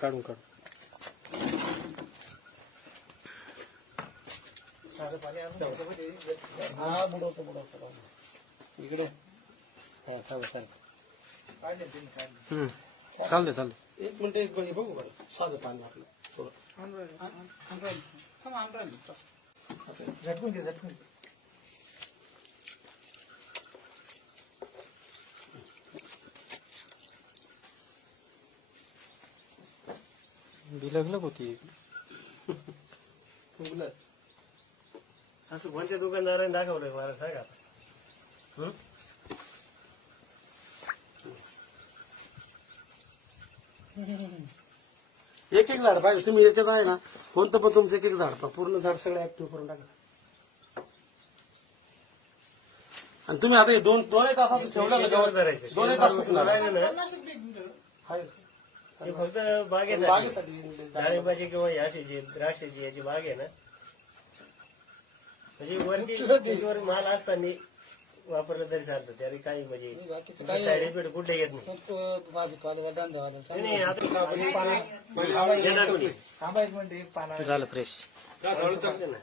काढून काढून हा बुडवतो इकडे हा चालेल चालते एक मिनिट बघू बरं साधं पाणी आपलं झटकून घे बिलगलग होती असं कोणत्या दुकानदाराने दाखवलंय मला सांगा. एक एक झाड पाहिजे तुम्ही याच्यात आहे ना कोणतं पण तुमचं एक एक झाड पहा पूर्ण झाड सगळं ऍक्टिव्ह करून टाका. आणि तुम्ही आता हे दोन एक तास ठेवलं ना धरायचं 2 एक तास सुकणार हे फक्त बागेसाठी डाळिंबाची किंवा याची जी द्राक्षाची याची बाग आहे ना म्हणजे वरती त्याच्यावर माल असताना वापरलं तरी चालतं त्याने काही म्हणजे साईड इफेक्ट कुठे येत नाही. नाही आता झालं फ्रेश चालतं ना.